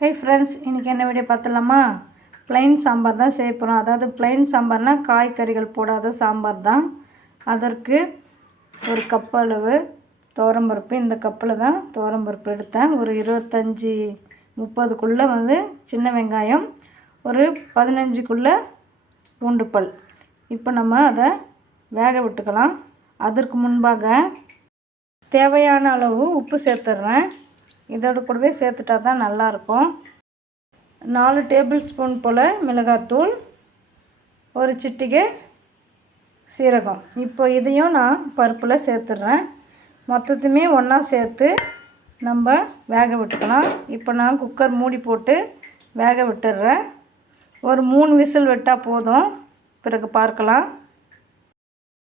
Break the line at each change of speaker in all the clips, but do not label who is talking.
Hey friends இன்றைக்கி என்ன video பார்த்துலாமா plain sambar தான் செய்ய போகிறோம் அதாவது ப்ளைன் சாம்பார்னால் காய்கறிகள் போடாத சாம்பார் தான். அதற்கு ஒரு கப் அளவு துவரம்பருப்பு இந்த கப்பில் தான் துவரம்பருப்பு எடுத்தேன். ஒரு இருபத்தஞ்சி முப்பதுக்குள்ளே வந்து சின்ன வெங்காயம் ஒரு பதினஞ்சுக்குள்ளே பூண்டு பல். இப்போ நம்ம அதை வேக விட்டுக்கலாம். அதற்கு முன்பாக தேவையான அளவு உப்பு சேர்த்துட்றேன். இதோட கூடவே சேர்த்துட்டா தான் நல்லாயிருக்கும். நாலு டேபிள் ஸ்பூன் போல் மிளகாத்தூள் ஒரு சிட்டிகை சீரகம். இப்போ இதையும் நான் பருப்பில் சேர்த்துட்றேன். மொத்தத்தையுமே ஒன்றா சேர்த்து நம்ம வேக விட்டுக்கலாம். இப்போ நான் குக்கர் மூடி போட்டு வேக விட்டுடுறேன். ஒரு மூணு விசில் விட்டால் போதும். பிறகு பார்க்கலாம்.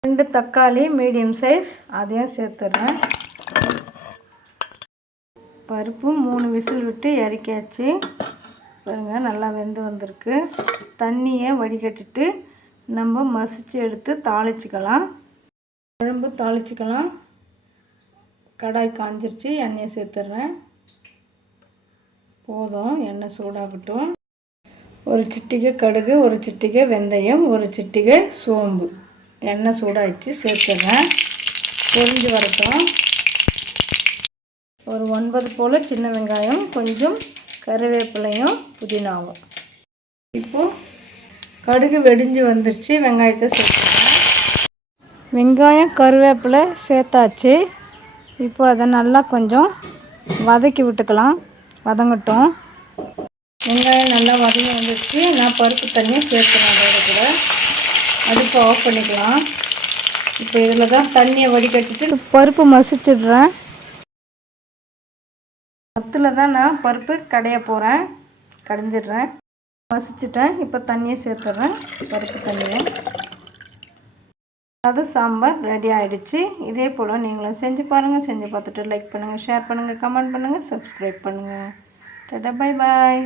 ரெண்டு தக்காளி மீடியம் சைஸ் அதையும் சேர்த்துடுறேன். பருப்பு மூணு விசில் விட்டு இறக்கியாச்சு. பாருங்கள் நல்லா வெந்து வந்திருக்கு. தண்ணியை வடிகட்டிட்டு நம்ம மசித்து எடுத்து தாளிச்சிக்கலாம். குழம்பு தாளிச்சிக்கலாம். கடாய் காஞ்சிருச்சு எண்ணெயை சேர்த்துட்றேன் போதும் எண்ணெய் சூடாகட்டும். ஒரு சிட்டிகை கடுகு ஒரு சிட்டிகை வெந்தயம் ஒரு சிட்டிகை சோம்பு. எண்ணெய் சூடாகிடுச்சு சேர்த்துட்றேன் பொரிஞ்சு வரட்டும். ஒரு ஒன்பது போல் சின்ன வெங்காயம் கொஞ்சம் கருவேப்பிலையும் புதினாவும். இப்போது கடுகு வெடிஞ்சு வந்துருச்சு. வெங்காயத்தை சேர்த்துக்கலாம். வெங்காயம் கருவேப்பிலை சேர்த்தாச்சு. இப்போ அதை நல்லா கொஞ்சம் வதக்கி விட்டுக்கலாம். வதங்கட்டும். வெங்காயம் நல்லா வதங்கி வந்துருச்சு. நான் பருப்பு தண்ணியை சேர்த்துறேன் அதோட கூட. அடுப்பை ஆஃப் பண்ணிக்கலாம். இப்போ இதில் தான் தண்ணியை வடிகட்டிட்டு பருப்பு மசிச்சிடுறேன். மத்தில் தான் நான் பருப்பு கடைய போகிறேன் கடைஞ்சிடுறேன். வசிச்சிட்டேன் இப்போ தண்ணியை சேர்த்துட்றேன். பருப்பு தண்ணியை. அது சாம்பார் ரெடி ஆகிடுச்சு இதே போல் நீங்களும் செஞ்சு பாருங்கள் செஞ்சு பார்த்துட்டு லைக் பண்ணுங்கள் ஷேர் பண்ணுங்கள் கமெண்ட் பண்ணுங்கள் சப்ஸ்கிரைப் பண்ணுங்கள் டாட்டா பை பாய்